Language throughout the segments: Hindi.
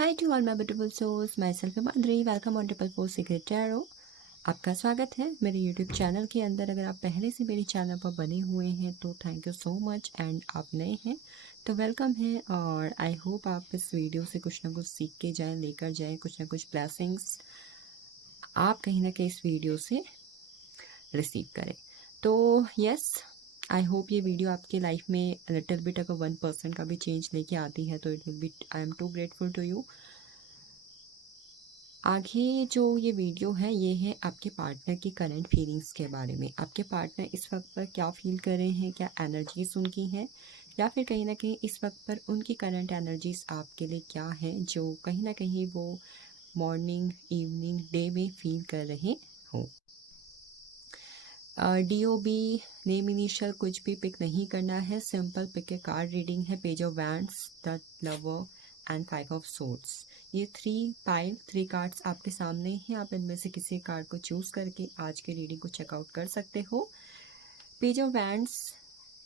Hi to all my beautiful souls, myself Madhuri. Welcome on triple four secret tarot. आपका स्वागत है मेरे यूट्यूब चैनल के अंदर। अगर आप पहले से मेरे चैनल पर बने हुए हैं तो thank you so much, and आप नए हैं तो वेलकम है। और आई होप आप इस वीडियो से कुछ ना कुछ सीख के जाएं, लेकर जाएं कुछ ना कुछ ब्लेसिंग्स आप कहीं ना कहीं इस वीडियो से रिसीव करें। तो यस, आई होप ये वीडियो आपके लाइफ में लिटिल बिट अगर 1% का भी चेंज लेके आती है तो it will be, I am too grateful to you. आगे जो ये वीडियो है ये है आपके पार्टनर की करंट फीलिंग्स के बारे में। आपके पार्टनर इस वक्त पर क्या फील कर रहे हैं, क्या एनर्जीज उनकी हैं, या फिर कहीं ना कहीं इस वक्त पर उनकी करंट एनर्जीज आपके लिए क्या है जो कहीं ना कहीं वो मॉर्निंग, इवनिंग, डे में फील कर रहे हों। DOB, नेम, इनिशियल कुछ भी पिक नहीं करना है। Simple pick a card reading है। Page of wands, the lover and 5 of swords. ये थ्री कार्ड्स आपके सामने हैं। आप इनमें से किसी कार्ड को चूज करके आज के रीडिंग को चेकआउट कर सकते हो। Page of wands,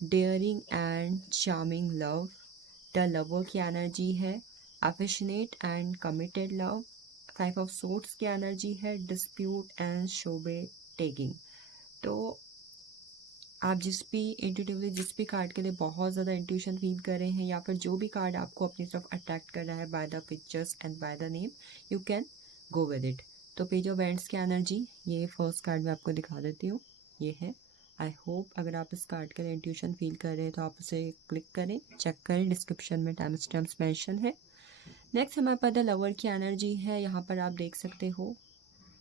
daring and charming love, the lover की एनर्जी है। Affectionate and committed love. 5 of swords की एनर्जी है। डिस्प्यूट एंड शोबे टेकिंग। तो आप जिस भी कार्ड के लिए बहुत ज़्यादा इंट्यूशन फील कर रहे हैं, या फिर जो भी कार्ड आपको अपनी तरफ अट्रैक्ट कर रहा है by the pictures and by the name, you can go with it. तो पेज ऑफ वैंड्स की एनर्जी, ये फर्स्ट कार्ड मैं आपको दिखा देती हूँ, ये है। आई होप अगर आप इस कार्ड के लिए इंट्यूशन फील कर रहे हैं तो आप उसे क्लिक करें, चेक करें, डिस्क्रिप्शन में टाइम स्टैम्प्स मेंशन है। नेक्स्ट हमारे पास द लवर की एनर्जी है। यहाँ पर आप देख सकते हो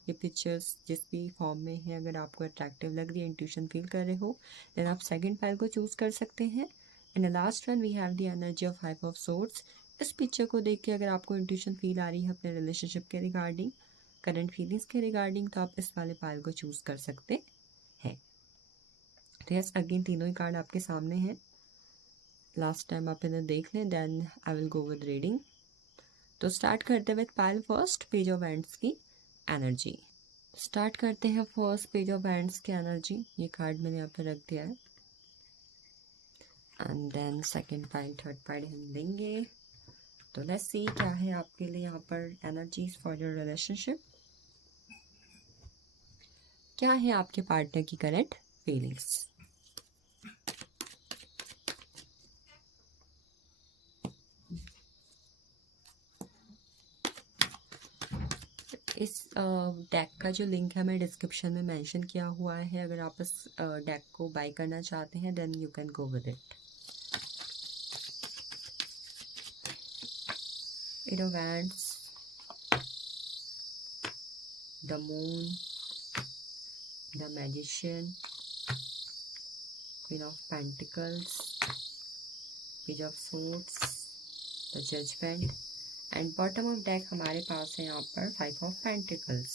ये पिक्चर्स जिस भी फॉर्म में है, अगर आपको अट्रैक्टिव लग रही है, इंट्यूशन फील कर रहे हो, देन आप सेकंड फाइल को चूज कर सकते हैं। In the last one we have the energy of 5 of swords. इस पिक्चर को देख के अगर आपको इंट्यूशन फील आ रही है अपने रिलेशनशिप के रिगार्डिंग, करंट फीलिंग्स के रिगार्डिंग, तो आप इस वाले फाइल को चूज कर सकते हैं। तो यस, अगेन तीनों ही कार्ड आपके सामने हैं। लास्ट टाइम आप इन्हें देख लें, then I will go with reading. तो स्टार्ट करते हुए pile first, page of wands की एनर्जी। स्टार्ट करते हैं फर्स्ट पेज ऑफ वैंड्स की एनर्जी। ये कार्ड मैंने यहाँ पे रख दिया है, and then second pile, third pile हम लेंगे। तो लेट्स सी क्या है आपके लिए यहाँ पर एनर्जीज फॉर योर रिलेशनशिप। क्या है आपके पार्टनर की करंट फीलिंग्स। इस डेक का जो लिंक है मैं डिस्क्रिप्शन में मेंशन किया हुआ है। अगर आप इस डेक को बाय करना चाहते हैं then you can go with it. Eight of wands, the moon, the magician, queen of pentacles, page of swords, the judgement, and bottom of deck हमारे पास है यहाँ पर 5 of pentacles.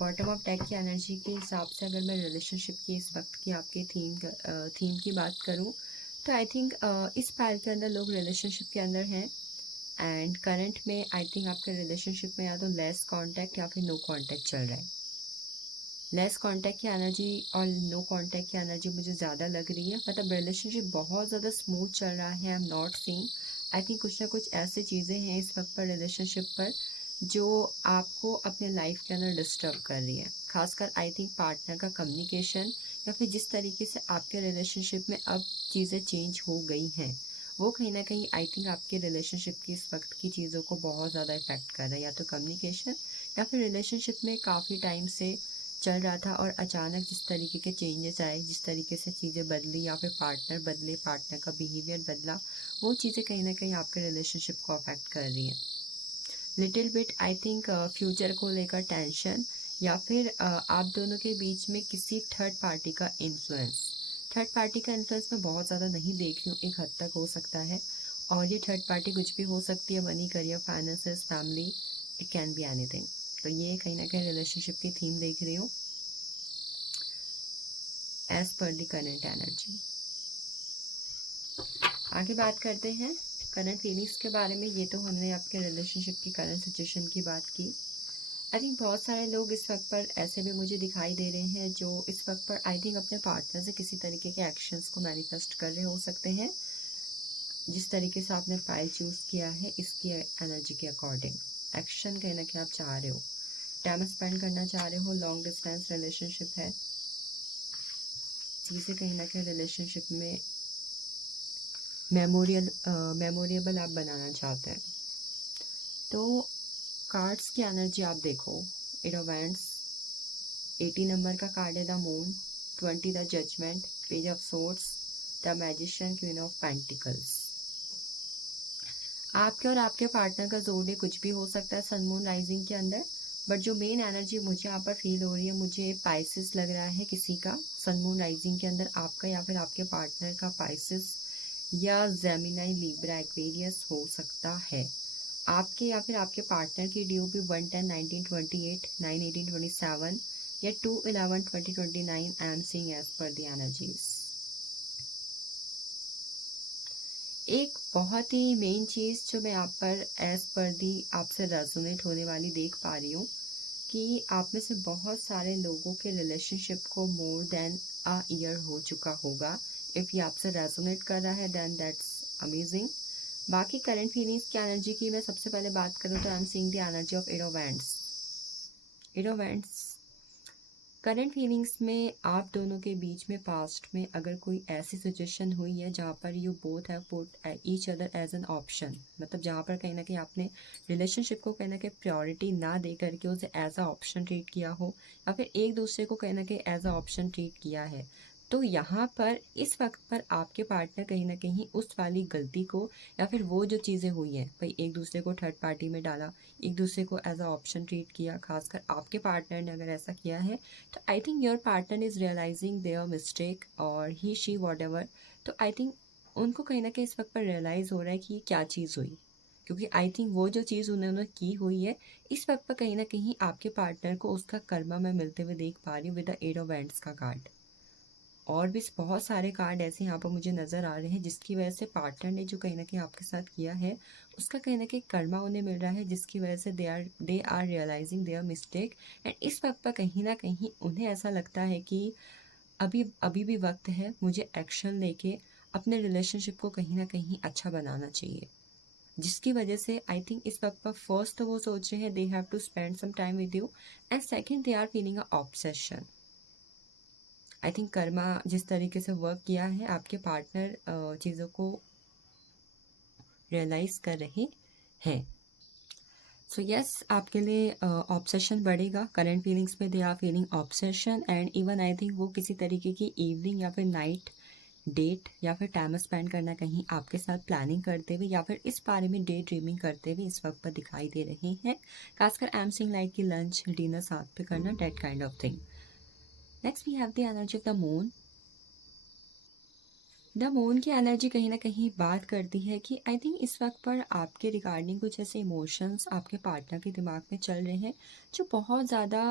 Bottom of deck की एनर्जी के हिसाब से अगर मैं रिलेशनशिप की इस वक्त की आपके थीम की बात करूँ तो आई थिंक इस पाइल के अंदर लोग रिलेशनशिप के अंदर हैं, एंड करंट में आई थिंक आपके रिलेशनशिप में या तो लेस कांटेक्ट या फिर नो कांटेक्ट चल रहा है। लेस कांटेक्ट की एनर्जी और नो कांटेक्ट की एनर्जी मुझे ज़्यादा लग रही है। मतलब रिलेशनशिप बहुत ज़्यादा स्मूथ चल रहा है। I am not seeing, I think कुछ ना कुछ ऐसी चीज़ें हैं इस वक्त पर रिलेशनशिप पर जो आपको अपने लाइफ के अंदर डिस्टर्ब कर रही है। खासकर आई थिंक पार्टनर का कम्युनिकेशन, या फिर जिस तरीके से आपके रिलेशनशिप में अब चीज़ें चेंज हो गई हैं, वो कहीं ना कहीं आई थिंक आपके रिलेशनशिप की इस वक्त की चीज़ों को बहुत ज़्यादा इफेक्ट कर रहा है। या तो कम्युनिकेशन, या फिर रिलेशनशिप में काफ़ी टाइम से चल रहा था और अचानक जिस तरीके के चेंजेस आए, जिस तरीके से चीज़ें बदली, या फिर पार्टनर बदले, पार्टनर का बिहेवियर बदला, वो चीज़ें कहीं ना कहीं आपके रिलेशनशिप को अफेक्ट कर रही हैं। Little bit I think future को लेकर टेंशन, या फिर आप दोनों के बीच में किसी थर्ड पार्टी का इन्फ्लुएंस। थर्ड पार्टी का इन्फ्लुएंस मैं बहुत ज़्यादा नहीं देख रही हूँ, एक हद तक हो सकता है, और ये थर्ड पार्टी कुछ भी हो सकती है। Money, career, finances, family, it can be anything. तो ये कहीं ना कहीं रिलेशनशिप की थीम देख रही हूँ as per the current energy. आगे बात करते हैं करंट फीलिंग्स के बारे में। ये तो हमने आपके रिलेशनशिप की करंट सिचुएशन की बात की। आई थिंक बहुत सारे लोग इस वक्त पर ऐसे भी मुझे दिखाई दे रहे हैं जो इस वक्त पर आई थिंक अपने पार्टनर से किसी तरीके के एक्शंस को मैनिफेस्ट कर रहे हो सकते हैं। जिस तरीके से आपने पाइल चूज़ किया है इसकी एनर्जी के अकॉर्डिंग एक्शन कहीं ना कहीं आप चाह रहे हो, टाइम स्पेंड करना चाह रहे हो, लॉन्ग डिस्टेंस रिलेशनशिप है, चीज़ें कहीं ना कहीं रिलेशनशिप में मेमोरेबल आप बनाना चाहते हैं। तो कार्ड्स की एनर्जी आप देखो, एट ऑफ वैंड्स, 80 नंबर का कार्ड है the moon, 20 the judgement, page of swords, the magician, queen of pentacles. आपके और आपके पार्टनर का जोड़े कुछ भी हो सकता है सन मून राइजिंग के अंदर, बट जो मेन एनर्जी मुझे यहाँ पर फील हो रही है, मुझे पाइसिस लग रहा है किसी का सन मून राइजिंग के अंदर, आपका या फिर आपके पार्टनर का पाइसिस या जेमिनाई, लिब्रा, एक्वेरियस हो सकता है। आपके या फिर आपके पार्टनर की DOP 1/10/1928, 9/18/27 या 2/11/2029 I am seeing as per the energies. एक बहुत ही मेन चीज़ जो मैं यहाँ पर एज पर दी आपसे रेजोनेट होने वाली देख पा रही हूँ कि आप में से बहुत सारे लोगों के रिलेशनशिप को मोर देन अ ईयर हो चुका होगा। इफ़ ये आपसे रेजोनेट कर रहा है देन दैट्स अमेजिंग। बाकी करंट फीलिंग्स की एनर्जी की मैं सबसे पहले बात करूँ तो I am seeing the energy of eight of wands. Eight of wands current feelings में आप दोनों के बीच में पास्ट में अगर कोई ऐसी सिचुएशन हुई है जहाँ पर you both have put each other as an option, मतलब जहाँ पर कहीं ना कहीं आपने रिलेशनशिप को कहीं ना कहीं प्रायोरिटी ना दे करके उसे एज अ ऑप्शन ट्रीट किया हो, या फिर एक दूसरे को कहीं ना कहीं एज अ ऑप्शन ट्रीट किया है, तो यहाँ पर इस वक्त पर आपके पार्टनर कहीं ना कहीं उस वाली गलती को या फिर वो जो चीज़ें हुई हैं, भाई एक दूसरे को थर्ड पार्टी में डाला, एक दूसरे को एज अ ऑप्शन ट्रीट किया, खासकर आपके पार्टनर ने अगर ऐसा किया है, तो I think your partner is realizing their mistake और ही शी वॉट एवर। तो आई थिंक उनको कहीं ना कहीं इस वक्त पर रियलाइज़ हो रहा है कि ये क्या चीज़ हुई, क्योंकि आई थिंक वो जो चीज़ उन्होंने की हुई है इस वक्त पर कहीं ना कहीं आपके पार्टनर को उसका कर्मा मैं मिलते हुए देख पा रही हूँ with the eight of wands का कार्ड। और भी बहुत सारे कार्ड ऐसे यहाँ पर मुझे नज़र आ रहे हैं जिसकी वजह से पार्टनर ने जो कहीं ना कहीं आपके साथ किया है उसका कहीं ना कहीं कर्मा उन्हें मिल रहा है, जिसकी वजह से they are realizing their mistake. And इस वक्त पर कहीं ना कहीं उन्हें ऐसा लगता है कि अभी अभी भी वक्त है, मुझे एक्शन लेके अपने रिलेशनशिप को कहीं ना कहीं अच्छा बनाना चाहिए, जिसकी वजह से आई थिंक इस वक्त पर फर्स्ट तो वो सोच रहे हैं they have to spend some time with you, and second they are feeling a obsession. I think karma जिस तरीके से वर्क किया है आपके पार्टनर चीज़ों को रियलाइज कर रहे हैं। सो यस, आपके लिए ऑब्सेशन बढ़ेगा, करंट फीलिंग्स में they are feeling obsession, and even I think वो किसी तरीके की इवनिंग या फिर नाइट डेट या फिर टाइम स्पेंड करना कहीं आपके साथ प्लानिंग करते हुए या फिर इस बारे में डे ड्रीमिंग करते हुए इस वक्त पर दिखाई दे रहे हैं। खासकर आई एम सीइंग लाइक कि लंच डिनर साथ पे करना, date kind of thing. Next we have the energy of the moon. The moon की एनर्जी कहीं ना कहीं बात करती है कि आई थिंक इस वक्त पर आपके रिगार्डिंग कुछ ऐसे इमोशंस आपके पार्टनर के दिमाग में चल रहे हैं जो बहुत ज़्यादा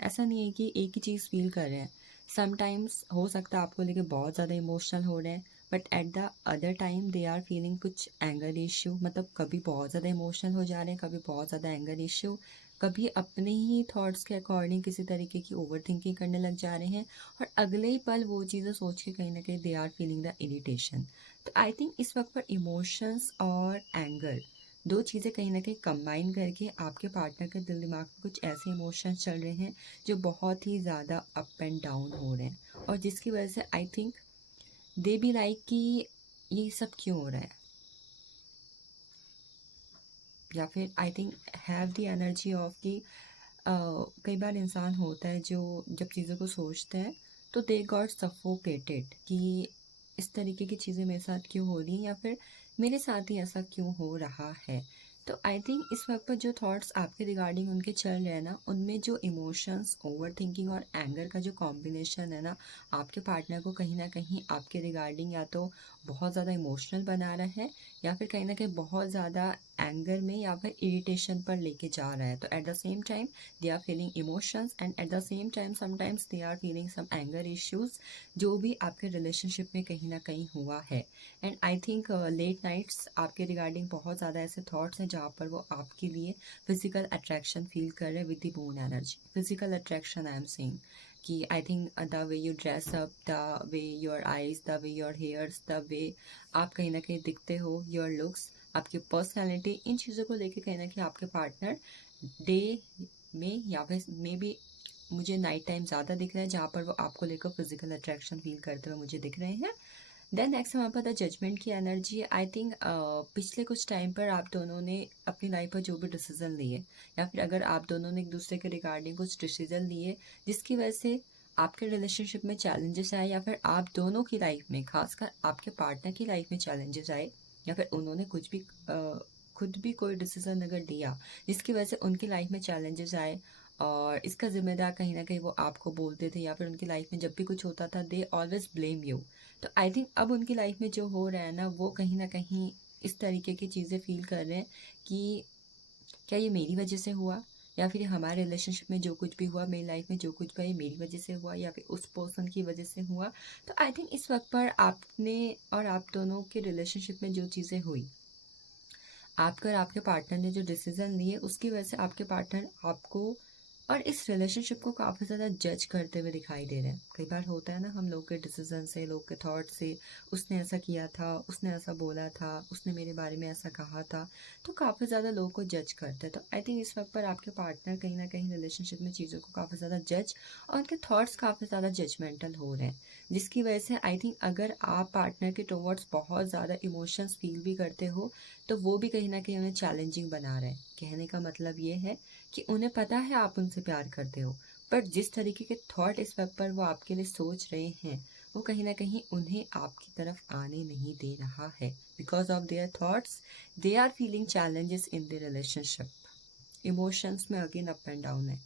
ऐसा नहीं है कि एक ही चीज़ फील कर रहे हैं। समटाइम्स हो सकता है आपको लेके बहुत ज़्यादा इमोशनल हो रहे हैं, but at the other time they are feeling कुछ एंगर इश्यू, मतलब कभी बहुत ज़्यादा इमोशनल हो जा रहे हैं, कभी बहुत ज़्यादा एंगर इश्यू, कभी अपने ही थॉट्स के अकॉर्डिंग किसी तरीके की ओवर थिंकिंग करने लग जा रहे हैं, और अगले ही पल वो चीज़ें सोच के कहीं ना कहीं they are feeling the irritation. तो आई थिंक इस वक्त पर इमोशंस और एंगर दो चीज़ें कहीं ना कहीं कंबाइन करके आपके पार्टनर के दिल दिमाग में कुछ ऐसे इमोशंस चल रहे हैं जो बहुत ही ज़्यादा अप एंड डाउन हो रहे हैं, और जिसकी वजह से आई थिंक दे बी लाइक कि ये सब क्यों हो रहा है, या फिर I think have the energy of कि कई बार इंसान होता है जो जब चीज़ों को सोचते हैं तो दे गॉट सफोकेटेड कि इस तरीके की चीज़ें मेरे साथ क्यों हो रही हैं, या फिर मेरे साथ ही ऐसा क्यों हो रहा है। तो आई थिंक इस वक्त पर जो थॉट्स आपके रिगार्डिंग उनके चल रहे हैं ना, उनमें जो इमोशंस, ओवर थिंकिंग और एंगर का जो कॉम्बिनेशन है ना, आपके पार्टनर को कहीं ना कहीं आपके रिगार्डिंग या तो बहुत ज़्यादा इमोशनल बना रहा है, या फिर कहीं ना कहीं बहुत ज़्यादा एंगर में या फिर इरिटेशन पर लेके जा रहा है। तो at the same time they are feeling emotions and at the same time sometimes they are feeling some anger issues जो भी आपके रिलेशनशिप में कहीं ना कहीं हुआ है। And I think late nights आपके रिगार्डिंग बहुत ज़्यादा ऐसे थॉट्स हैं जहाँ पर वो आपके लिए फिजिकल अट्रैक्शन फील कर रहे हैं with the moon energy, physical attraction I am seeing कि I think the way you dress up, the way your eyes, the way your hairs, the way आप कहीं ना कहीं दिखते हो, योर लुक्स, आपकी पर्सनैलिटी, इन चीज़ों को लेके कहीं ना कहीं आपके पार्टनर डे में या फिर मे बी मुझे नाइट टाइम ज़्यादा दिख रहा है जहाँ पर वो आपको लेकर फिजिकल अट्रैक्शन फील करते हुए मुझे दिख रहे हैं। देन नेक्स्ट हमारे पास जजमेंट की एनर्जी। आई थिंक पिछले कुछ टाइम पर आप दोनों ने अपनी लाइफ पर जो भी डिसीजन लिए, या फिर अगर आप दोनों ने एक दूसरे के रिगार्डिंग कुछ डिसीजन लिए जिसकी वजह से आपके रिलेशनशिप में चैलेंजेस आए, या फिर आप दोनों की लाइफ में, खासकर आपके पार्टनर की लाइफ में चैलेंजेस आए, या फिर उन्होंने कुछ भी खुद भी कोई डिसीजन अगर लिया जिसकी वजह से उनकी लाइफ में चैलेंजेस आए, और इसका जिम्मेदार कहीं ना कहीं वो आपको बोलते थे, या फिर उनकी लाइफ में जब भी कुछ होता था दे ऑलवेज ब्लेम यू। तो आई थिंक अब उनकी लाइफ में जो हो रहा है ना कहीं इस तरीके की चीज़ें फील कर रहे हैं कि क्या ये मेरी वजह से हुआ, या फिर हमारे रिलेशनशिप में जो कुछ भी हुआ, मेरी लाइफ में जो कुछ भी, ये मेरी वजह से हुआ या फिर उस पर्सन की वजह से हुआ। तो आई थिंक इस वक्त पर आपने और आप दोनों के रिलेशनशिप में जो चीज़ें हुई, आपका और आपके पार्टनर ने जो डिसीजन लिए उसकी वजह से आपके पार्टनर आपको और इस रिलेशनशिप को काफ़ी ज़्यादा जज करते हुए दिखाई दे रहे हैं। कई बार होता है ना, हम लोग के डिसीजन से, लोग के थॉट से, उसने ऐसा किया था, उसने ऐसा बोला था, उसने मेरे बारे में ऐसा कहा था, तो काफ़ी ज़्यादा लोगों को जज करते हैं। तो आई थिंक इस वक्त पर आपके पार्टनर कहीं ना कहीं रिलेशनशिप में चीज़ों को काफ़ी ज़्यादा जज, और उनके थॉट्स काफ़ी ज़्यादा जजमेंटल हो रहे हैं, जिसकी वजह से आई थिंक अगर आप पार्टनर के टुवर्ड्स बहुत ज़्यादा इमोशंस फील भी करते हो तो वो भी कहीं ना कहीं उन्हें चैलेंजिंग बना रहे हैं। कहने का मतलब ये है कि उन्हें पता है आप उनसे प्यार करते हो, पर जिस तरीके के थॉट इस वक्त पर वो आपके लिए सोच रहे हैं वो कहीं ना कहीं उन्हें आपकी तरफ आने नहीं दे रहा है। Because of their thoughts they are feeling challenges in the relationship. Emotions में अगेन अप एंड डाउन है।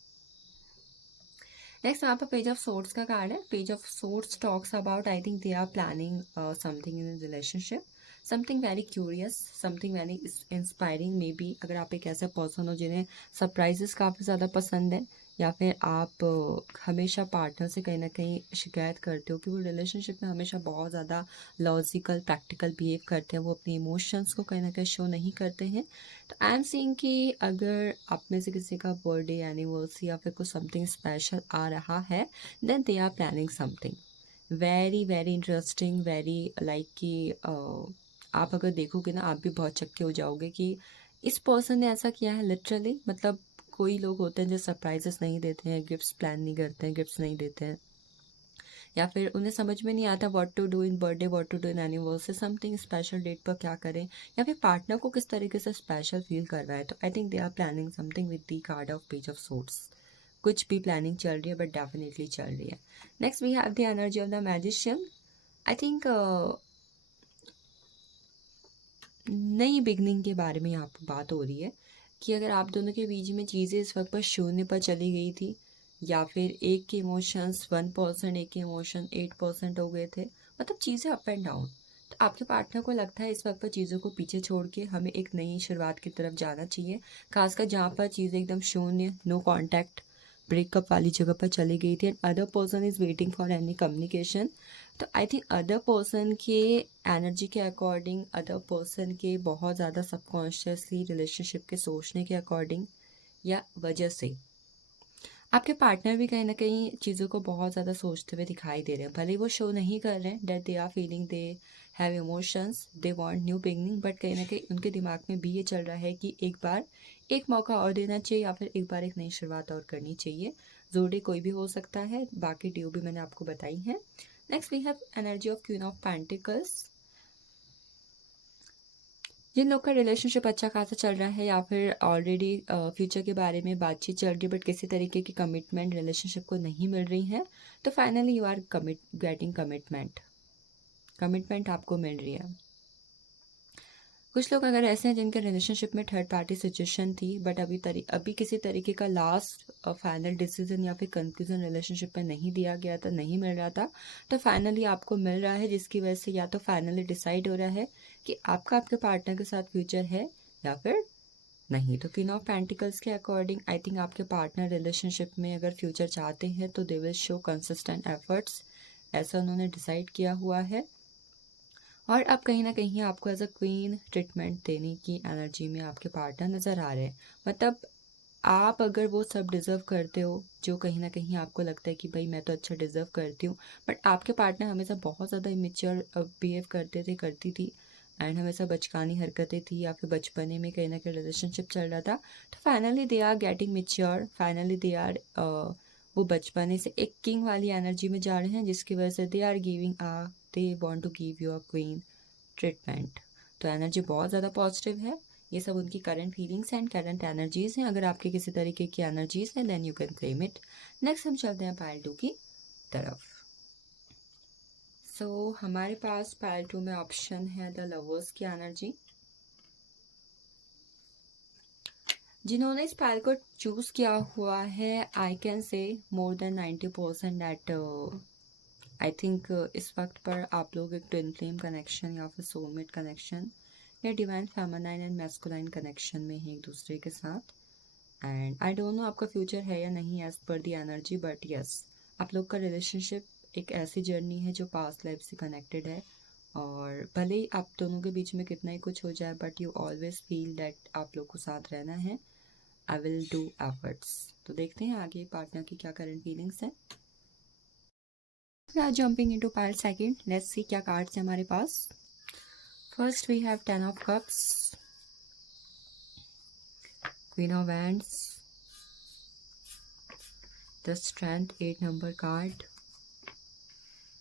नेक्स्ट यहाँ पर पेज ऑफ सोर्ट्स का कार्ड है। Page of swords talks about I think they are planning something in relationship, something very curious, something very inspiring. Maybe अगर आप एक ऐसे पर्सन हो जिन्हें सरप्राइजेस काफ़ी ज़्यादा पसंद है, या फिर आप हमेशा पार्टनर से कहीं ना कहीं शिकायत करते हो कि वो रिलेशनशिप में हमेशा बहुत ज़्यादा लॉजिकल प्रैक्टिकल बिहेव करते हैं, वो अपने इमोशंस को कहीं ना कहीं शो नहीं करते हैं। तो आई एम सीइंग कि अगर आप में से किसी का बर्थडे, एनिवर्सरी या फिर कुछ समथिंग स्पेशल आ रहा है, then they are planning something very very interesting, very like कि आप अगर देखोगे ना आप भी बहुत चक्के हो जाओगे कि इस पर्सन ने ऐसा किया है लिटरली। मतलब कोई लोग होते हैं जो सरप्राइजेस नहीं देते हैं, गिफ्ट्स प्लान नहीं करते हैं, गिफ्ट्स नहीं देते हैं, या फिर उन्हें समझ में नहीं आता what to do in birthday, what to do in anniversary, something special date पर क्या करें, या फिर पार्टनर को किस तरीके से स्पेशल फील कर रहा है। तो I think they are planning something with the card of page of swords. कुछ भी प्लानिंग चल रही है, बट डेफिनेटली चल रही है। Next we have the energy of the magician. I think नई बिगनिंग के बारे में यहाँ पर बात हो रही है कि अगर आप दोनों के बीच में चीज़ें इस वक्त पर शून्य पर चली गई थी, या फिर एक के इमोशंस 1%, एक के इमोशन 8% हो गए थे, मतलब चीज़ें अप एंड डाउन, तो आपके पार्टनर को लगता है इस वक्त पर चीज़ों को पीछे छोड़ के हमें एक नई शुरुआत की तरफ जाना चाहिए। खासकर जहाँ पर चीज़ें एकदम शून्य, नो कॉन्टैक्ट, ब्रेकअप वाली जगह पर चली गई थी, and other person is waiting for any communication. तो आई थिंक अदर पर्सन के एनर्जी के अकॉर्डिंग, अदर पर्सन के बहुत ज़्यादा सबकॉन्शियसली रिलेशनशिप के सोचने के अकॉर्डिंग या वजह से आपके पार्टनर भी कहीं ना कहीं चीज़ों को बहुत ज़्यादा सोचते हुए दिखाई दे रहे हैं। भले वो शो नहीं कर रहे हैं that they are feeling, they have emotions, they want new beginning, but कहीं ना कहीं उनके दिमाग में भी ये चल रहा है कि एक बार एक मौका और देना चाहिए, या फिर एक बार एक नई शुरुआत और करनी चाहिए। जोड़े कोई भी हो सकता है, बाकी ड्यू भी मैंने आपको बताई है। Next we have energy of queen of pentacles. जिन लोग का रिलेशनशिप अच्छा खासा चल रहा है, या फिर ऑलरेडी फ्यूचर के बारे में बातचीत चल रही है, बट किसी तरीके की कमिटमेंट रिलेशनशिप को नहीं मिल रही है, तो finally you are getting commitment आपको मिल रही है। कुछ लोग अगर ऐसे हैं जिनके रिलेशनशिप में थर्ड पार्टी सिचुएशन थी, बट अभी किसी तरीके का लास्ट फाइनल डिसीजन या फिर कंक्लूजन रिलेशनशिप में नहीं दिया गया था, नहीं मिल रहा था, तो फाइनली आपको मिल रहा है, जिसकी वजह से या तो फाइनली डिसाइड हो रहा है कि आपका आपके पार्टनर के साथ फ्यूचर है या फिर नहीं। तो क्वीन ऑफ पेंटिकल्स के अकॉर्डिंग आई थिंक आपके पार्टनर रिलेशनशिप में अगर फ्यूचर चाहते हैं तो they will show consistent efforts, ऐसा उन्होंने डिसाइड किया हुआ है। और अब कहीं ना कहीं आपको एज अ क्वीन ट्रीटमेंट देने की एनर्जी में आपके पार्टनर नज़र आ रहे हैं। मतलब आप अगर वो सब डिज़र्व करते हो जो कहीं ना कहीं आपको लगता है कि भाई मैं तो अच्छा डिज़र्व करती हूँ, बट आपके पार्टनर हमेशा बहुत ज़्यादा इमेच्योर बिहेव करते थे, करती थी, एंड हमेशा बचकानी हरकतें थी या फिर बचपने में कहीं ना कहीं रिलेशनशिप चल रहा था, तो finally they are getting mature, finally they are वो बचपने से एक किंग वाली एनर्जी में जा रहे हैं, जिसकी वजह से they are giving they want to give you a queen treatment. तो एनर्जी बहुत ज़्यादा पॉजिटिव है। ये सब उनकी current feelings and current energies हैं। अगर आपके किसी तरीके की एनर्जीज हैं then you can claim it. Next हम चलते हैं पाइल 2 की तरफ। हमारे पास पाइल 2 में ऑप्शन है द लवर्स की एनर्जी। जिन्होंने इस पाइल को चूज किया हुआ है, I can say more than 90% that I think इस वक्त पर आप लोग एक ट्विन फ्लेम कनेक्शन या फिर सोलमेट कनेक्शन या divine feminine and masculine connection में है एक दूसरे के साथ। एंड आई डोंट नो आपका फ्यूचर है या नहीं as per the energy, but yes, आप लोग का रिलेशनशिप एक ऐसी जर्नी है जो पास्ट लाइफ से कनेक्टेड है। और भले ही आप दोनों के बीच में कितना ही कुछ हो जाए, but you always feel that आप लोग को साथ रहना है। I will do efforts. तो देखते हैं आगे पार्टनर की क्या करंट फीलिंग्स है। Jumping into pile second, let's see क्या कार्ड्स है हमारे पास। First we have 10 of cups, queen of wands, the strength 8 number card,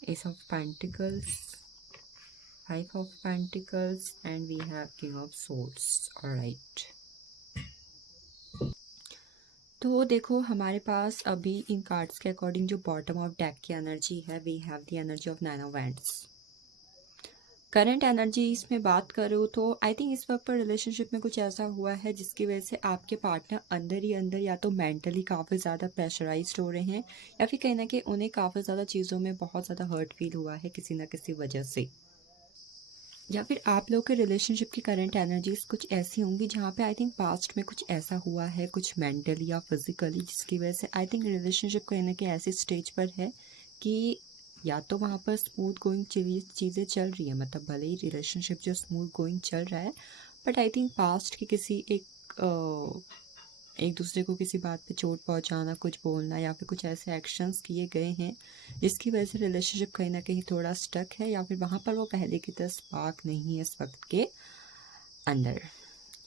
Ace of Pentacles, 5 of Pentacles, and we have King of Swords. Alright. तो देखो हमारे पास अभी इन कार्ड्स के अकॉर्डिंग जो बॉटम ऑफ डेक की एनर्जी है, we have the energy of 9 of wands. Current energies में बात करूँ तो आई थिंक इस वक्त पर रिलेशनशिप में कुछ ऐसा हुआ है जिसकी वजह से आपके पार्टनर अंदर ही अंदर या तो मेंटली काफ़ी ज़्यादा प्रेशराइज्ड हो रहे हैं, या फिर कहीं ना कहीं उन्हें काफ़ी ज़्यादा चीज़ों में बहुत ज़्यादा हर्ट फील हुआ है किसी ना किसी वजह से। या फिर आप लोग के रिलेशनशिप की करंट एनर्जीज कुछ ऐसी होंगी जहाँ पे आई थिंक पास्ट में कुछ ऐसा हुआ है, कुछ मेंटली या फिजिकली, जिसकी वजह से आई थिंक रिलेशनशिप कहीं ना कहीं ऐसी स्टेज पर है कि या तो वहाँ पर स्मूथ गोइंग चीज़ें चल रही है, मतलब भले ही रिलेशनशिप जो स्मूथ गोइंग चल रहा है, बट आई थिंक पास्ट की किसी एक दूसरे को किसी बात पे चोट पहुंचाना, कुछ बोलना या फिर कुछ ऐसे एक्शंस किए गए हैं जिसकी वजह से रिलेशनशिप कहीं ना कहीं थोड़ा स्टक है, या फिर वहाँ पर वो पहले की तरह स्पार्क नहीं है इस वक्त के अंदर।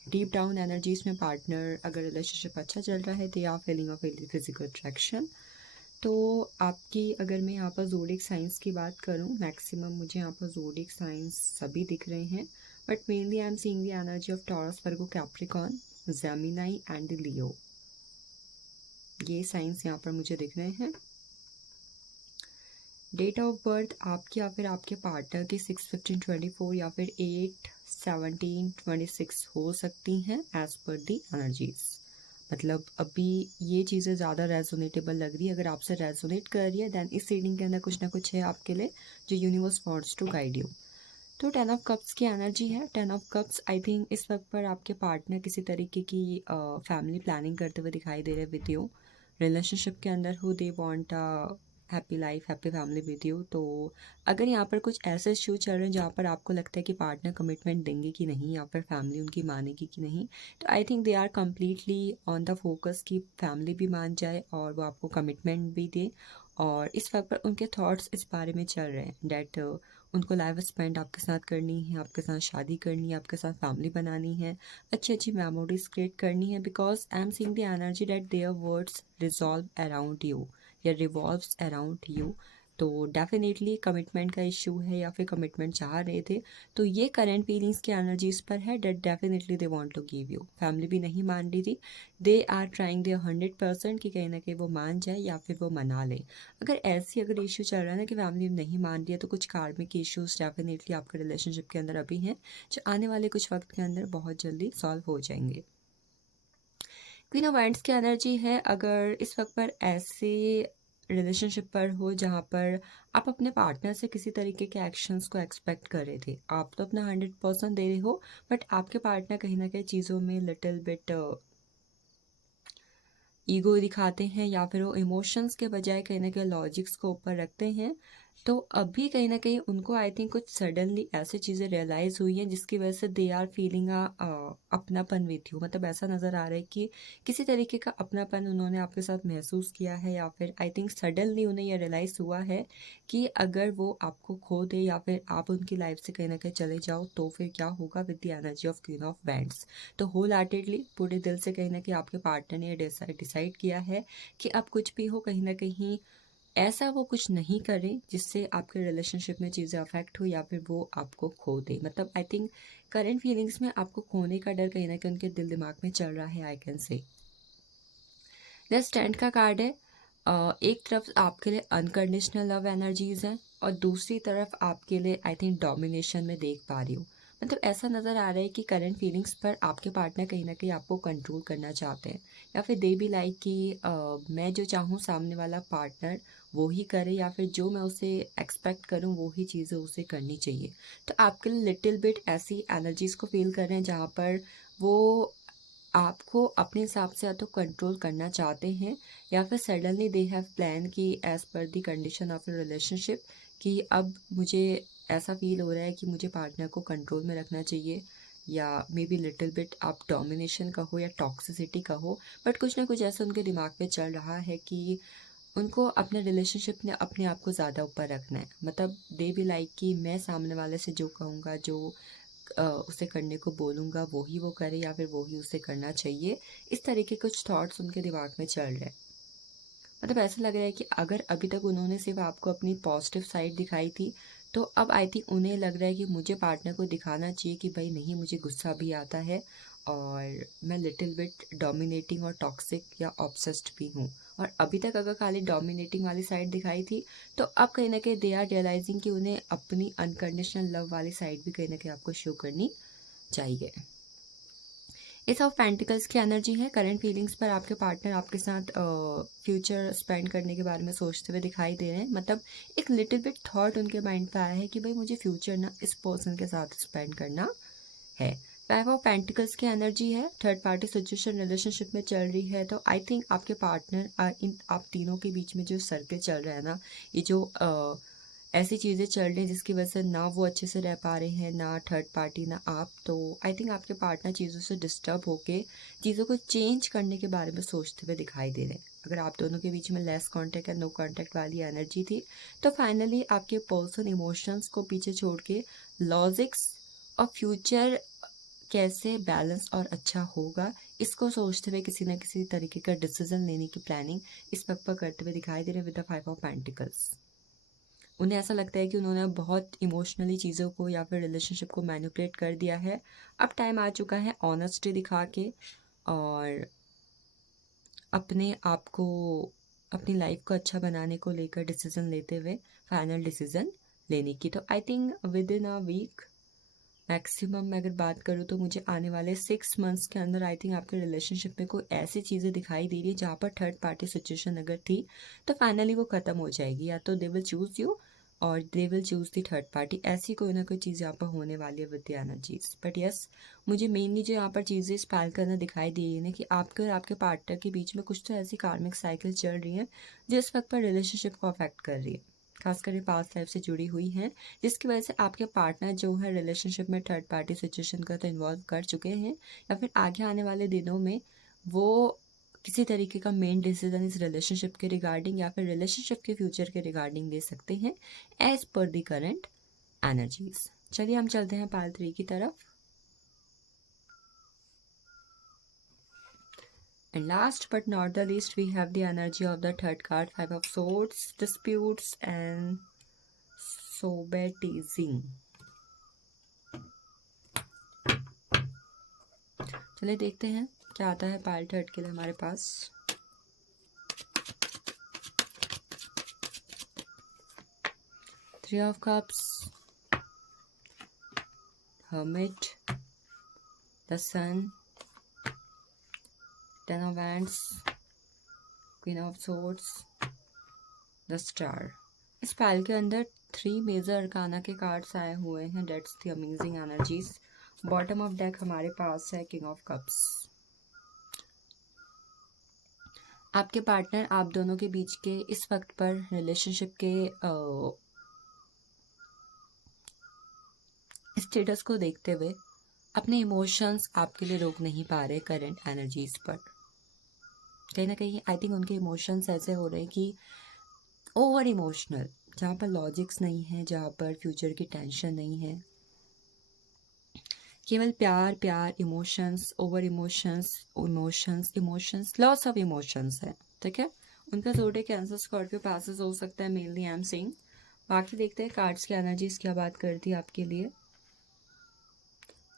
डीप डाउन एनर्जीज में पार्टनर अगर रिलेशनशिप अच्छा चल रहा है, they are feeling of physical attraction. तो आपकी अगर मैं यहाँ पर ज़ोडिक साइंस की बात करूँ, मैक्सिमम मुझे यहाँ पर ज़ोडिक साइंस सभी दिख रहे हैं, but mainly I am seeing the energy of Taurus, Virgo, Capricorn, Gemini and Leo. ये साइंस यहाँ पर मुझे दिख रहे हैं। डेट ऑफ बर्थ आपकी या फिर आपके पार्टनर की 6/15/24 या फिर 8/17/26 हो सकती हैं एज पर दी एनर्जीज। मतलब अभी ये चीज़ें ज़्यादा रेजोनेटेबल लग रही है। अगर आपसे रेजोनेट कर रही है देन इस रीडिंग के अंदर कुछ ना कुछ है आपके लिए जो universe wants to guide you. तो 10 ऑफ कप्स की एनर्जी है। 10 ऑफ कप्स आई थिंक इस वक्त पर आपके पार्टनर किसी तरीके की फैमिली प्लानिंग करते हुए दिखाई दे रहे विद यू। रिलेशनशिप के अंदर हो, they want happy life, happy family with you. तो अगर यहाँ पर कुछ ऐसे इशू चल रहे हैं जहाँ पर आपको लगता है कि पार्टनर कमिटमेंट देंगे कि नहीं, या फिर फैमिली उनकी मानेगी कि नहीं, तो I think they are completely on the focus कि फैमिली भी मान जाए और वो आपको कमिटमेंट भी दे। और इस वक्त पर उनके थॉट्स इस बारे में चल रहे हैं डैट उनको लाइफ स्पेंड आपके साथ करनी है, आपके साथ शादी करनी है, आपके साथ फैमिली बनानी है, अच्छी अच्छी मेमोरीज क्रिएट करनी है, because I am seeing the energy that their words resolve around you या रिवॉल्व्स अराउंड यू। तो डेफिनेटली कमिटमेंट का इशू है या फिर कमिटमेंट चाह रहे थे, तो ये करंट फीलिंग्स की एनर्जीज पर है that definitely they want to give you. Family भी नहीं मान रही थी, दे आर ट्राइंग देयर 100% कि कहीं ना कहीं वो मान जाए या फिर वो मना ले। अगर इशू चल रहा है ना कि फैमिली नहीं मान रही है, तो कुछ कार्मिक इश्यूज डेफिनेटली आपके रिलेशनशिप के अंदर अभी हैं जो आने वाले कुछ वक्त के अंदर बहुत जल्दी सॉल्व हो जाएंगे। क्वीन ऑफ वांड्स की एनर्जी है। अगर इस वक्त पर ऐसे रिलेशनशिप पर हो जहाँ पर आप अपने पार्टनर से किसी तरीके के एक्शंस को एक्सपेक्ट कर रहे थे, आप तो अपना 100% दे रहे हो, बट आपके पार्टनर कहीं ना कहीं चीज़ों में लिटिल बिट ईगो दिखाते हैं या फिर वो इमोशंस के बजाय कहीं ना कहीं लॉजिक्स को ऊपर रखते हैं। तो अभी कहीं न कहीं उनको आई थिंक कुछ सडनली ऐसी चीज़ें रियलाइज़ हुई हैं जिसकी वजह से दे आर फीलिंग अपनापन विथ यू। मतलब ऐसा नज़र आ रहा है कि किसी तरीके का अपनापन उन्होंने आपके साथ महसूस किया है, या फिर आई थिंक सडनली उन्हें ये रियलाइज़ हुआ है कि अगर वो आपको खो दे या फिर आप उनकी लाइफ से कहीं न कहीं चले जाओ तो फिर क्या होगा with the energy of queen of wands. तो होल हार्टेडली पूरे दिल से कहीं न कहीं आपके पार्टनर ने ये डिसाइड किया है कि अब कुछ भी हो कहीं न कहीं ऐसा वो कुछ नहीं करे जिससे आपके रिलेशनशिप में चीज़ें अफेक्ट हो या फिर वो आपको खो दे। मतलब आई थिंक करंट फीलिंग्स में आपको खोने का डर कहीं ना कहीं उनके दिल दिमाग में चल रहा है, I can say. The stand का कार्ड है। एक तरफ आपके लिए अनकंडीशनल लव एनर्जीज हैं और दूसरी तरफ आपके लिए आई थिंक डोमिनेशन में देख पा रही हूँ। मतलब ऐसा नज़र आ रहा है कि करंट फीलिंग्स पर आपके पार्टनर कहीं ना कहीं आपको कंट्रोल करना चाहते हैं, या फिर दे भी लाइक कि मैं जो चाहूँ सामने वाला पार्टनर वो ही करे, या फिर जो मैं उसे एक्सपेक्ट करूँ वो ही चीज़ें उसे करनी चाहिए। तो आपके लिए लिटिल बिट ऐसी एनर्जीज़ को फील कर रहे हैं जहाँ पर वो आपको अपने हिसाब से या तो कंट्रोल करना चाहते हैं, या फिर सडनली दे हैव प्लान कि as per the condition of A relationship कि अब मुझे ऐसा फील हो रहा है कि मुझे पार्टनर को कंट्रोल में रखना चाहिए, या मे बी लिटिल बिट आप डोमिनेशन कहो या टॉक्सिसिटी कहो, बट कुछ ना कुछ ऐसा उनके दिमाग में चल रहा है कि उनको अपने रिलेशनशिप में अपने आप को ज़्यादा ऊपर रखना है। मतलब दे भी लाइक कि मैं सामने वाले से जो कहूँगा, जो उसे करने को बोलूँगा वो ही वो करे, या फिर वो ही उसे करना चाहिए। इस तरह के कुछ थॉट्स उनके दिमाग में चल रहे हैं। मतलब ऐसा लग रहा है कि अगर अभी तक उन्होंने सिर्फ आपको अपनी पॉजिटिव साइड दिखाई थी, तो अब आई थिंक उन्हें लग रहा है कि मुझे पार्टनर को दिखाना चाहिए कि भाई नहीं, मुझे गुस्सा भी आता है और मैं लिटिल बिट डोमिनेटिंग और टॉक्सिक या ऑब्सेस्ड भी हूँ। और अभी तक अगर खाली डोमिनेटिंग वाली साइड दिखाई थी, तो अब कहीं ना कहीं दे आर रियलाइजिंग कि उन्हें अपनी अनकंडीशनल लव वाली साइड भी कहीं ना कहीं आपको शो करनी चाहिए। एस ऑफ पेंटिकल्स की एनर्जी है। करंट फीलिंग्स पर आपके पार्टनर आपके साथ फ्यूचर स्पेंड करने के बारे में सोचते हुए दिखाई दे रहे हैं। मतलब एक लिटिल बिट थॉट उनके माइंड पे आया है कि भाई मुझे फ्यूचर ना इस पर्सन के साथ स्पेंड करना है। फाइव ऑफ पेंटिकल्स की एनर्जी है। थर्ड पार्टी सिचुएशन रिलेशनशिप में चल रही है, तो आई थिंक आपके पार्टनर इन आप तीनों के बीच में जो सर्कल चल रहा है ना, ये जो ऐसी चीज़ें चल रही हैं जिसकी वजह से ना वो अच्छे से रह पा रहे हैं, ना थर्ड पार्टी ना आप, तो आई थिंक आपके पार्टनर चीज़ों से डिस्टर्ब होके चीज़ों को चेंज करने के बारे में सोचते हुए दिखाई दे रहे हैं। अगर आप दोनों के बीच में लेस कांटेक्ट या नो कांटेक्ट वाली एनर्जी थी, तो फाइनली आपके पर्सन इमोशंस को पीछे छोड़ के लॉजिक्स और फ्यूचर कैसे बैलेंस और अच्छा होगा, इसको सोचते हुए किसी न किसी तरीके का डिसीजन लेने की प्लानिंग इस वक्त पर करते हुए दिखाई दे रहे with the five of pentacles. उन्हें ऐसा लगता है कि उन्होंने बहुत इमोशनली चीज़ों को या फिर रिलेशनशिप को मैनिपुलेट कर दिया है। अब टाइम आ चुका है ऑनेस्टी दिखा के और अपने आप को, अपनी लाइफ को अच्छा बनाने को लेकर डिसीजन लेते हुए फाइनल डिसीजन लेने की। तो I think within a week maximum मैं अगर बात करूँ तो मुझे आने वाले 6 मंथ्स के अंदर आई थिंक आपके रिलेशनशिप में कोई ऐसी चीज़ें दिखाई दे रही है जहाँ पर थर्ड पार्टी सिचुएशन अगर थी, तो फाइनली वो ख़त्म हो जाएगी। या तो दे विल चूज़ यू और they will choose the third party. ऐसी कोई ना कोई चीज़ यहाँ पर होने वाली है with the energies. But yes, मुझे मेनली जो यहाँ पर चीज़ें स्पेल करना दिखाई दे रही है ना कि आपके और आपके पार्टनर के बीच में कुछ तो ऐसी कार्मिक साइकिल चल रही है जो इस वक्त पर रिलेशनशिप को अफेक्ट कर रही है, खासकर ये पास्ट लाइफ से जुड़ी हुई हैं, जिसकी वजह से आपके पार्टनर जो है रिलेशनशिप में थर्ड पार्टी सिचुएशन का तो इन्वॉल्व कर चुके हैं, या फिर आगे आने वाले दिनों में वो किसी तरीके का मेन डिसीजन इस रिलेशनशिप के रिगार्डिंग या फिर रिलेशनशिप के फ्यूचर के रिगार्डिंग ले सकते हैं as per the current energies. चलिए हम चलते हैं पार्ट 3 की तरफ। And last but not the least, we have the energy of the third card, Five of Swords, disputes and sober teasing. चलिए देखते हैं क्या आता है पाइल थर्ड के लिए हमारे पास। Three of cups, hermit, the sun, ten of wands, queen of swords, the star. इस पाइल के अंदर 3 मेजर अरकाना के कार्ड्स आए हुए हैं। That's the amazing energies. Bottom of deck हमारे पास है किंग ऑफ कप्स। आपके पार्टनर आप दोनों के बीच के इस वक्त पर रिलेशनशिप के स्टेटस को देखते हुए अपने इमोशंस आपके लिए रोक नहीं पा रहे करंट एनर्जीज पर। कहीं ना कहीं आई थिंक उनके इमोशंस ऐसे हो रहे हैं कि ओवर इमोशनल, जहाँ पर लॉजिक्स नहीं है, जहाँ पर फ्यूचर की टेंशन नहीं है, केवल प्यार प्यार, emotions, over emotions, emotions emotions, loss of emotions है। ठीक है, उनका जोड़े कैंसर, स्कॉर्पियो पैसेज हो सकता है मेनली, आई एम सेइंग। बाकी देखते हैं कार्ड्स की एनर्जीज क्या बात करती है आपके लिए।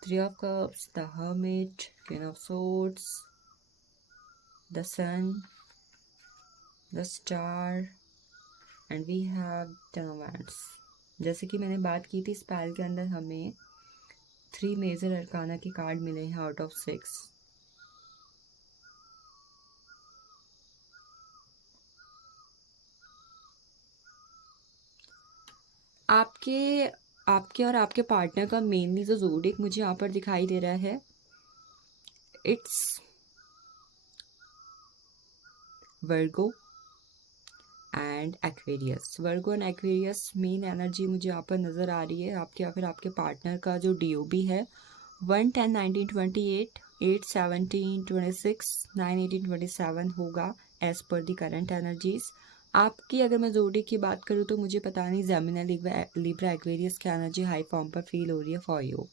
3 of Cups, the Hermit, Queen of Swords, the Sun, the Star, and we have 10 of Wands। जैसे कि मैंने बात की थी, स्पेल के अंदर हमें 3 मेजर अरकाना के कार्ड मिले हैं आउट ऑफ 6। आपके आपके और आपके पार्टनर का मेनली जो ज़ोडिएक मुझे यहाँ पर दिखाई दे रहा है, it's Virgo and Aquarius. Virgo and Aquarius main energy मुझे यहाँ पर नज़र आ रही है। आपके या फिर आपके पार्टनर का जो DOB है 1-10-19-28, 8-17-26, 9-18-27 होगा एज पर दी करंट एनर्जीज। आपकी अगर मैं जोड़ी की बात करूँ तो मुझे पता नहीं, जेमिनी, लिब्रा, एक्वेरियस की एनर्जी हाई फॉर्म पर फील हो रही है फॉर यू।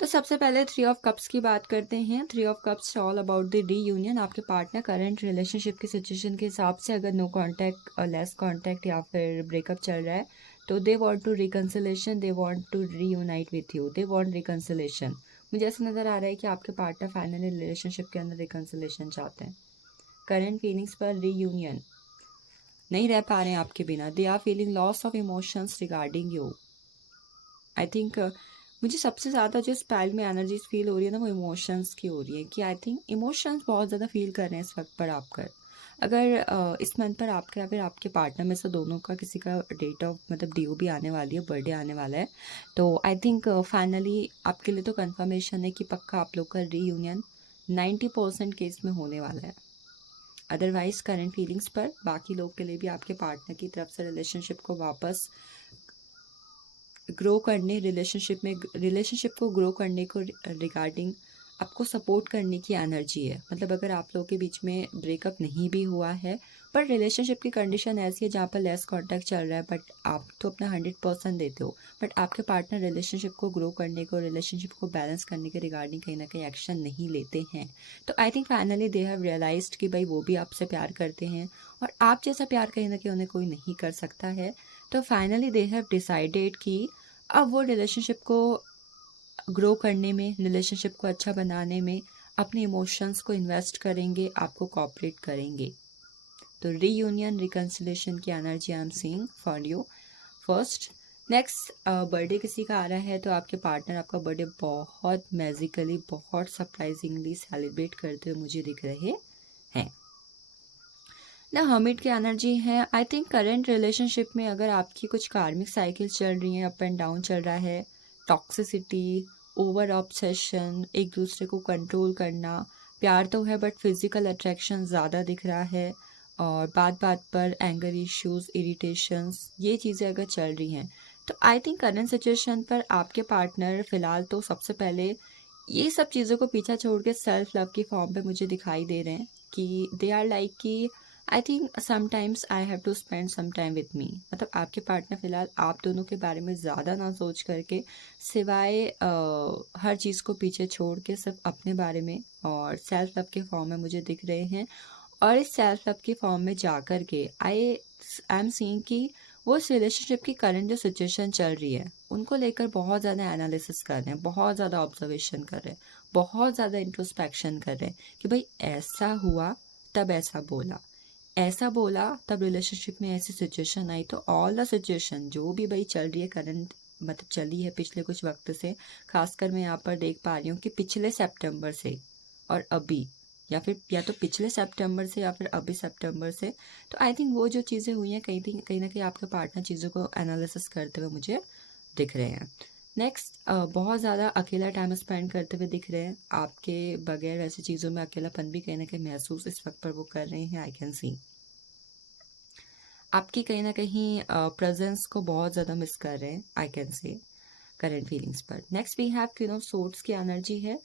तो सबसे पहले 3 ऑफ कप्स की बात करते हैं। 3 of cups all about the reunion. आपके पार्टनर करंट रिलेशनशिप की सिचुएशन के हिसाब से अगर नो कांटेक्ट, लेस कांटेक्ट या फिर ब्रेकअप चल रहा है, तो they want to reconciliation, they want to reunite with you, they want reconciliation. मुझे ऐसा नज़र आ रहा है कि आपके पार्टनर फाइनली रिलेशनशिप के अंदर रिकन्सिलेशन चाहते हैं। करंट फीलिंग्स पर रीयूनियन, नहीं रह पा रहे हैं आपके बिना। They are feeling loss of emotions regarding you. I think मुझे सबसे ज़्यादा जो स्पेल में एनर्जीज फील हो रही है ना, वो इमोशंस की हो रही है कि आई थिंक इमोशंस बहुत ज़्यादा फील कर रहे हैं इस वक्त पर आपकर। अगर इस मंथ पर आपके या फिर आपके पार्टनर में से दोनों का किसी का डेट ऑफ मतलब DOB आने वाली है, बर्थडे आने वाला है, तो आई थिंक फाइनली आपके लिए तो कन्फर्मेशन है कि पक्का आप लोग का रीयूनियन 90% केस में होने वाला है। अदरवाइज करंट फीलिंग्स पर बाकी लोग के लिए भी आपके पार्टनर की तरफ से रिलेशनशिप को वापस ग्रो करने, रिलेशनशिप को ग्रो करने को रिगार्डिंग आपको सपोर्ट करने की एनर्जी है। मतलब अगर आप लोगों के बीच में ब्रेकअप नहीं भी हुआ है, पर रिलेशनशिप की कंडीशन ऐसी है जहाँ पर लेस कांटेक्ट चल रहा है, बट आप तो अपना 100% देते हो, बट आपके पार्टनर रिलेशनशिप को ग्रो करने को, रिलेशनशिप को बैलेंस करने के रिगार्डिंग कहीं ना कहीं एक्शन नहीं लेते हैं। तो I think finally they have realized कि भाई वो भी आपसे प्यार करते हैं और आप जैसा प्यार कहीं ना कहीं उन्हें कोई नहीं कर सकता है। तो फाइनली दे हैव डिसाइडेड कि अब वो रिलेशनशिप को ग्रो करने में, रिलेशनशिप को अच्छा बनाने में अपने इमोशंस को इन्वेस्ट करेंगे, आपको कोऑपरेट करेंगे। तो रीयूनियन, रिकन्सिलेशन की energy I am seeing for you first. Next, birthday किसी का आ रहा है तो आपके पार्टनर आपका बर्थडे बहुत मैजिकली, बहुत सरप्राइजिंगली सेलिब्रेट करते हुए मुझे दिख रहे हैं। द हर्मिट की एनर्जी है। आई थिंक करंट रिलेशनशिप में अगर आपकी कुछ कार्मिक साइकिल चल रही हैं, अप एंड डाउन चल रहा है, टॉक्सिसिटी, ओवर ऑब्सेशन, एक दूसरे को कंट्रोल करना, प्यार तो है बट फिजिकल अट्रैक्शन ज़्यादा दिख रहा है, और बात बात पर एंगर इश्यूज, इरिटेशंस, ये चीज़ें अगर चल रही हैं, तो आई थिंक करंट सिचुएशन पर आपके पार्टनर फ़िलहाल तो सबसे पहले ये सब चीज़ों को पीछा छोड़ के सेल्फ लव की फॉर्म पे मुझे दिखाई दे रहे हैं कि दे आर लाइक कि I think sometimes I have to spend some time with me. मतलब आपके पार्टनर फ़िलहाल आप दोनों के बारे में ज़्यादा ना सोच करके, सिवाय हर चीज़ को पीछे छोड़ के सिर्फ अपने बारे में और सेल्फ लव के फॉर्म में मुझे दिख रहे हैं। और इस सेल्फ लव की फॉर्म में जा कर के आई एम सीइंग कि वो इस रिलेशनशिप की करंट जो सिचुएशन चल रही है उनको लेकर बहुत ज़्यादा एनालिसिस कर रहे हैं, बहुत ज़्यादा ऑब्जर्वेशन कर रहे हैं, बहुत ज़्यादा इंट्रोस्पेक्शन कर रहे हैं कि भाई ऐसा हुआ तब ऐसा बोला, ऐसा बोला तब रिलेशनशिप में ऐसी सिचुएशन आई। तो ऑल द सिचुएशन जो भी भाई चल रही है करंट, मतलब चली है पिछले कुछ वक्त से, खासकर मैं यहाँ पर देख पा रही हूँ कि पिछले सितंबर से और अभी, या फिर या तो पिछले सितंबर से या फिर अभी सितंबर से, तो आई थिंक वो जो चीज़ें हुई हैं कहीं ना कहीं आपके पार्टनर चीज़ों को एनालिसिस करते हुए मुझे दिख रहे हैं। नेक्स्ट, बहुत ज़्यादा अकेला टाइम स्पेंड करते हुए दिख रहे हैं, आपके बगैर ऐसी चीज़ों में अकेलापन भी कहीं ना कहीं महसूस इस वक्त पर वो कर रहे हैं। आई कैन सी आपकी कहीं ना कहीं प्रेजेंस को बहुत ज़्यादा मिस कर रहे हैं, I can see. Current feelings पर। Next we have queen of swords की एनर्जी है।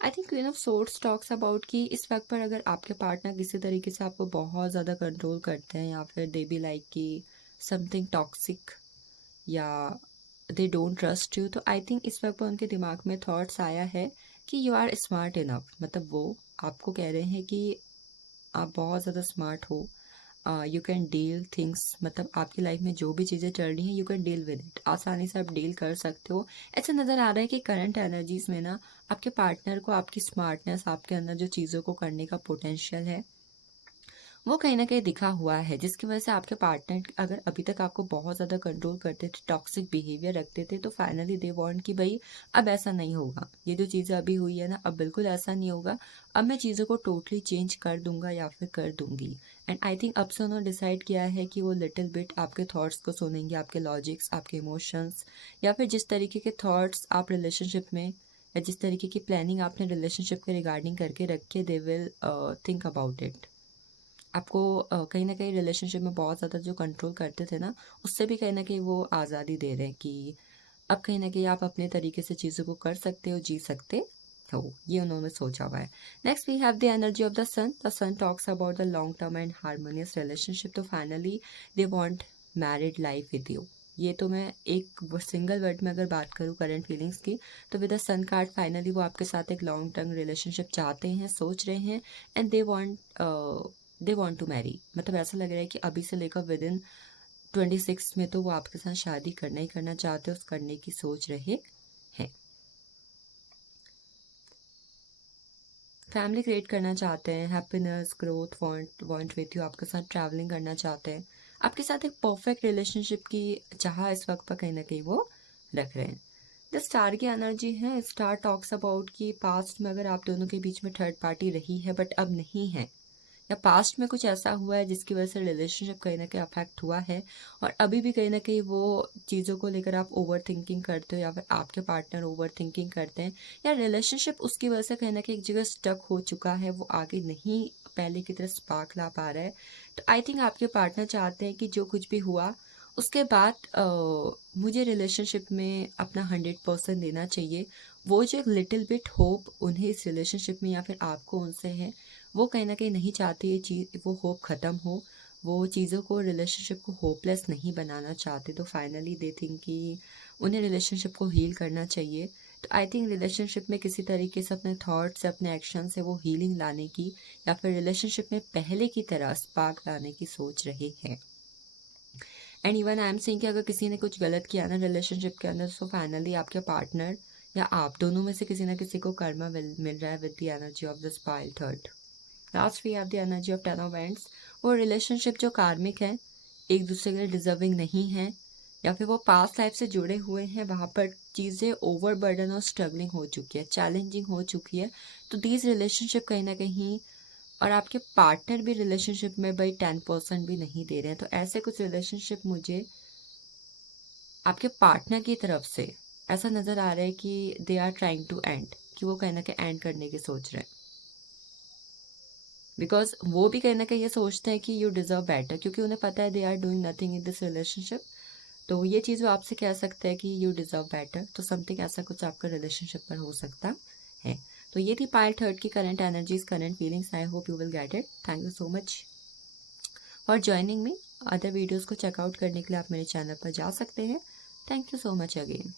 I think queen of swords talks about कि इस वक्त पर अगर आपके पार्टनर किसी तरीके से आपको बहुत ज़्यादा कंट्रोल करते हैं या फिर दे बी लाइक कि समथिंग टॉक्सिक या दे डोंट ट्रस्ट यू, तो आई थिंक इस वक्त पर उनके दिमाग में थॉट्स आया है कि यू आर स्मार्ट इनफ, मतलब वो आपको कह रहे हैं कि आप बहुत ज़्यादा स्मार्ट हो, यू कैन डील थिंग्स, मतलब आपकी लाइफ में जो भी चीज़ें चल रही हैं you can deal with it, आसानी से आप डील कर सकते हो। ऐसा नज़र आ रहा है कि करंट एनर्जीज में ना आपके पार्टनर को आपकी स्मार्टनेस, आपके अंदर जो चीज़ों को करने का पोटेंशियल है वो कहीं ना कहीं दिखा हुआ है, जिसकी वजह से आपके पार्टनर अगर अभी तक आपको बहुत ज़्यादा कंट्रोल करते थे, टॉक्सिक बिहेवियर रखते थे, तो फाइनली दे वांट कि भाई अब ऐसा नहीं होगा, ये जो चीज़ें अभी हुई है ना अब बिल्कुल ऐसा नहीं होगा, अब मैं चीज़ों को टोटली चेंज कर दूंगा या फिर कर दूंगी। एंड आई थिंक अब से उन्होंने डिसाइड किया है कि वो लिटिल बिट आपके थॉट्स को सुनेंगे, आपके लॉजिक्स, आपके इमोशंस, या फिर जिस तरीके के थॉट्स आप रिलेशनशिप में या जिस तरीके की प्लानिंग आपने रिलेशनशिप के रिगार्डिंग करके रखी, they will think about it. आपको कहीं न कहीं रिलेशनशिप में बहुत ज़्यादा जो कंट्रोल करते थे ना, उससे भी कहीं न कहीं वो आज़ादी दे रहे हैं कि अब कहीं न कहीं आप अपने तरीके से चीज़ों को कर सकते हो, जी सकते हो। ये उन्होंने सोचा हुआ है। Next we have the energy of the sun. The sun talks about the long term and harmonious relationship. तो finally they want married life with you. ये तो मैं एक सिंगल वर्ड में अगर बात करूँ करंट फीलिंग्स की, तो with the sun card finally वो आपके साथ एक लॉन्ग टर्म रिलेशनशिप चाहते हैं, सोच रहे हैं, and they want to marry. मतलब ऐसा लग रहा है कि अभी से लेकर विद इन 26 में तो वो आपके साथ शादी करना ही करना चाहते हैं, उस करने की सोच रहे हैं। फैमिली क्रिएट करना चाहते हैं, happiness, growth want with you, आपके साथ ट्रैवलिंग करना चाहते हैं, आपके साथ एक परफेक्ट रिलेशनशिप की चाह इस वक्त पर कहीं ना कहीं वो रख रहे हैं। द स्टार की एनर्जी है। स्टार टॉक्स अबाउट कि पास्ट में अगर आप दोनों के बीच में थर्ड पार्टी रही है बट अब नहीं है, या पास्ट में कुछ ऐसा हुआ है जिसकी वजह से रिलेशनशिप कहीं ना कहीं अफेक्ट हुआ है, और अभी भी कहीं ना कहीं वो चीज़ों को लेकर आप ओवर थिंकिंग करते हो या फिर आपके पार्टनर ओवर थिंकिंग करते हैं, या रिलेशनशिप उसकी वजह से कहीं ना कहीं एक जगह स्टक हो चुका है, वो आगे नहीं पहले की तरह स्पार्क ला पा रहा है। तो आई थिंक आपके पार्टनर चाहते हैं कि जो कुछ भी हुआ उसके बाद मुझे रिलेशनशिप में अपना 100% देना चाहिए। वो जो एक लिटिल बिट होप उन्हें इस रिलेशनशिप में या फिर आपको उनसे है, वो कहीं न कहीं नहीं चाहते ये चीज़, वो होप ख़त्म हो, वो चीज़ों को, रिलेशनशिप को होपलेस नहीं बनाना चाहते, तो फाइनली दे थिंक कि उन्हें रिलेशनशिप को हील करना चाहिए। तो आई थिंक रिलेशनशिप में किसी तरीके से अपने थॉट्स से, अपने एक्शन से वो हीलिंग लाने की या फिर रिलेशनशिप में पहले की तरह स्पार्क लाने की सोच रहे हैं। And even I am seeing कि अगर किसी ने कुछ गलत किया ना रिलेशनशिप के अंदर, सो फाइनली आपके पार्टनर या आप दोनों में से किसी ना किसी को कर्मा मिल रहा है with the energy of the spile third. Last we have the energy of ten of wands. वो रिलेशनशिप जो कार्मिक है, एक दूसरे के लिए डिजर्विंग नहीं है, या फिर वो पास्ट लाइफ से जुड़े हुए हैं, वहाँ पर चीज़ें ओवर बर्डन और स्ट्रगलिंग हो चुकी है, चैलेंजिंग हो चुकी है, तो दीज रिलेशनशिप कहीं ना कहीं, और आपके पार्टनर भी रिलेशनशिप में भाई 10% भी नहीं दे रहे हैं, तो ऐसे कुछ रिलेशनशिप मुझे आपके पार्टनर की तरफ से ऐसा नज़र आ रहा है कि they are trying to end, कि वो कहीं ना कहीं एंड करने की सोच रहे हैं, बिकॉज वो भी कहीं ना कहीं ये सोचते हैं कि यू डिज़र्व बेटर, क्योंकि उन्हें पता है they are doing nothing in this relationship. तो ये चीज़ वो आपसे कह सकते हैं कि यू डिज़र्व बेटर, तो समथिंग ऐसा कुछ आपका रिलेशनशिप पर हो सकता है। तो ये थी पाइल थर्ड की current energies, current feelings. I hope you will get it. Thank you so much for joining me. Other videos को चेकआउट करने के लिए आप मेरे चैनल पर जा सकते हैं। Thank you so much again.